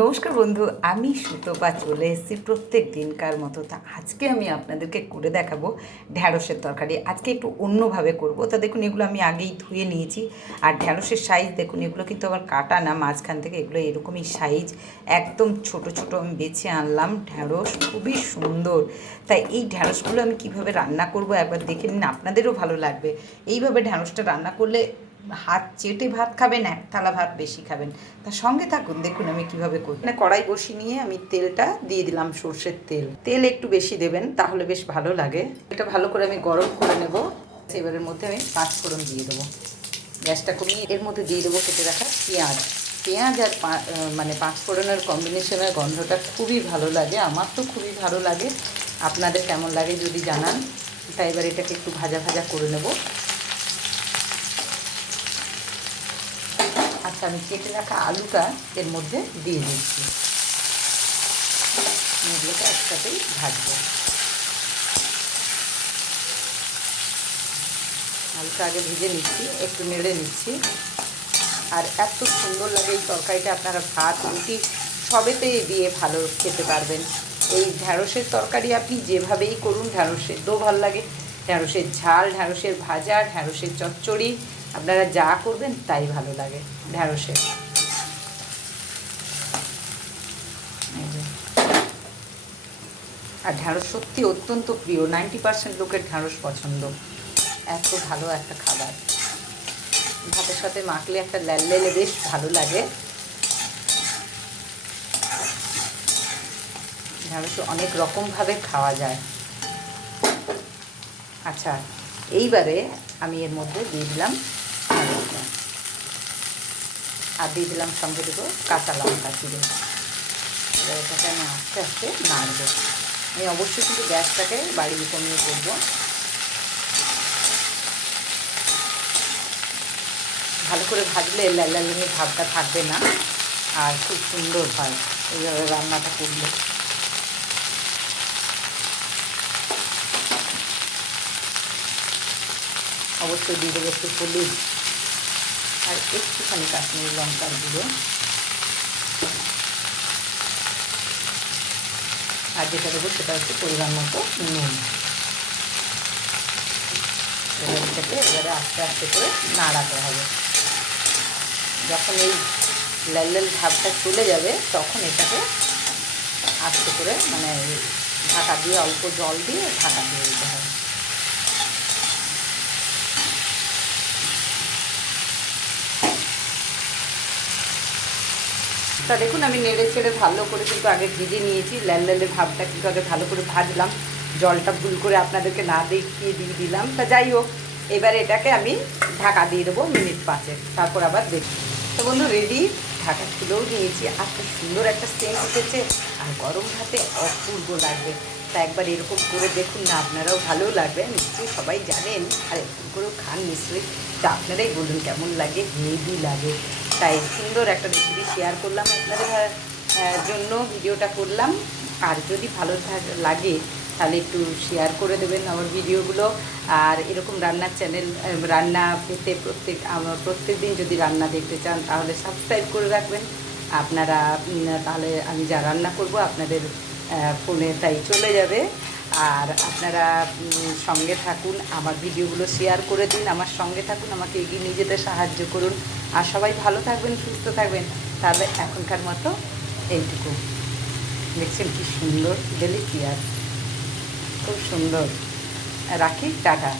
নমস্কার বন্ধু, আমি সুতপা চলে এসেছি প্রত্যেক দিনকার মতো। তা আজকে আমি আপনাদেরকে করে দেখাবো ঢ্যাঁড়সের তরকারি। আজকে একটু অন্যভাবে করব। তা দেখুন, এগুলো আমি আগেই ধুয়ে নিয়েছি। আর ঢ্যাঁড়সের সাইজ দেখুন, এগুলো কিন্তু আবার কাটা না, মাঝখান থেকে এগুলো এরকমই সাইজ একদম ছোট ছোট আমি বেছে আনলাম। ঢ্যাঁড়স খুবই সুন্দর। তাই এই ঢ্যাঁড়সগুলো আমি কীভাবে রান্না করব একবার দেখে নিন, আপনাদেরও ভালো লাগবে। এইভাবে ঢ্যাঁড়সটা রান্না করলে হাত চেটে ভাত খাবেন, এক থালা ভাত বেশি খাবেন। তার সঙ্গে থাকুন, দেখুন আমি কীভাবে করি। মানে কড়াই বসিয়ে নিয়ে আমি তেলটা দিয়ে দিলাম, সর্ষের তেল। তেল একটু বেশি দেবেন, তাহলে বেশ ভালো লাগে। এটা ভালো করে আমি গরম করে নেব। এবারের মধ্যে আমি পাঁচ ফোড়ন দিয়ে দেবো। গ্যাসটা কমিয়ে এর মধ্যে দিয়ে দেবো কেটে রাখা পেঁয়াজ। পেঁয়াজ আর মানে পাঁচ ফোড়নের কম্বিনেশনের গন্ধটা খুবই ভালো লাগে, আমার তো খুবই ভালো লাগে। আপনাদের কেমন লাগে যদি জানান। তাই এবার এটাকে একটু ভাজা ভাজা করে নেব। আচ্ছা আমি কেটে রাখা আলুটা এর মধ্যে দিয়ে দিচ্ছি। এগুলোকে একসাথেই ভাজবো। আলুটা আগে ভেজে নিচ্ছি, একটু নেড়ে নিচ্ছি। আর এত সুন্দর লাগে এই তরকারিটা, আপনারা ভাত, রুটি সবেতেই দিয়ে ভালো খেতে পারবেন। এই ঢ্যাঁড়সের তরকারি আপনি যেভাবেই করুন, ঢ্যাঁড়সের দো ভালো লাগে। ঢ্যাঁড়সের ঝাল, ঢ্যাঁড়সের ভাজা, ঢ্যাঁড়সের চচ্চড়ি আপনারা যা করবেন তাই ভালো লাগে, ঢ্যাঁড়সের। আর ঢ্যাঁড়স সত্যি অত্যন্ত প্রিয়, নাইনটি পার্সেন্ট লোকের ঢ্যাঁড়স পছন্দ। এত ভালো একটা খাবার। ভাতের সাথে মাখলে একটা লেলে বেশ ভালো লাগে। ঢ্যাঁড়স অনেক রকমভাবে খাওয়া যায়। আচ্ছা এইবারে আমি এর মধ্যে দিয়ে দিলাম। আর দিয়ে দিলাম সঙ্গে দেবো কাঁচা লঙ্কা চিড়ে। এবার এটাকে আমি আস্তে আস্তে নাড়বো। আমি অবশ্যই কিন্তু গ্যাসটাকে বাড়িয়ে কমিয়ে করব। ভালো করে ভাজলে লাল লালালিনি ভাবটা থাকবে না। আর খুব সুন্দর হয় এইভাবে রান্নাটা করলে। অবশ্যই দিয়ে দেবো একটু হলুদ। আর একটুখানি কাশ্মীরি লঙ্কার গুঁড়ো। আর যেটা দেবো সেটা হচ্ছে পরিমাণ মতো নুন। এটাকে এবারে আস্তে আস্তে করে নাড়াতে হবে। যখন এই লাল লাল ভাবটা চলে যাবে, তখন এটাকে আস্তে করে মানে ঢাকা দিয়ে অল্প জল দিয়ে ঢাকা দিয়ে তা দেখুন, আমি নেড়ে ছেড়ে ভালো করে কিন্তু আগে ভেজে নিয়েছি। লাল লালে ভাবটা কিন্তু আগে ভালো করে ভাজলাম। জলটা ভুল করে আপনাদেরকে না দেখিয়ে দিয়ে দিলাম। তা যাই হোক, এবার এটাকে আমি ঢাকা দিয়ে দেবো মিনিট পাঁচেক। তারপর আবার দেখি তো বন্ধু রেডি ঢাকা খুলেও নিয়েছি। আর খুব সুন্দর একটা সেন্ট উঠেছে। আর গরম ভাতে অপূর্ব লাগবে। তা একবার এরকম করে দেখুন না, আপনারাও ভালো লাগবে। নিশ্চয়ই সবাই জানেন। আর এরকম করেও খান নিশ্চয়ই। তা আপনারাই বলুন কেমন লাগে, হেভি লাগে। তাই সুন্দর একটা রেসিপি শেয়ার করলাম আপনাদের জন্য ভিডিওটা করলাম। আর যদি ভালো লাগে, তাহলে একটু শেয়ার করে দেবেন আমার ভিডিওগুলো। আর এরকম রান্নার চ্যানেল রান্না পেতে প্রত্যেক প্রত্যেক দিন যদি রান্না দেখতে চান, তাহলে সাবস্ক্রাইব করে রাখবেন। আপনারা তাহলে আমি যা রান্না করব আপনাদের ফোনে তাই চলে যাবে। আর আপনারা সঙ্গে থাকুন, আমার ভিডিওগুলো শেয়ার করে দিন, আমার সঙ্গে থাকুন, আমাকে এগিয়ে নিয়ে যেতে সাহায্য করুন। আর সবাই ভালো থাকবেন, সুস্থ থাকবেন। তাহলে এখনকার মতো এইটুকু। দেখছেন কি সুন্দর ডেলি কেয়ার খুব সুন্দর। রাখি, টাটা।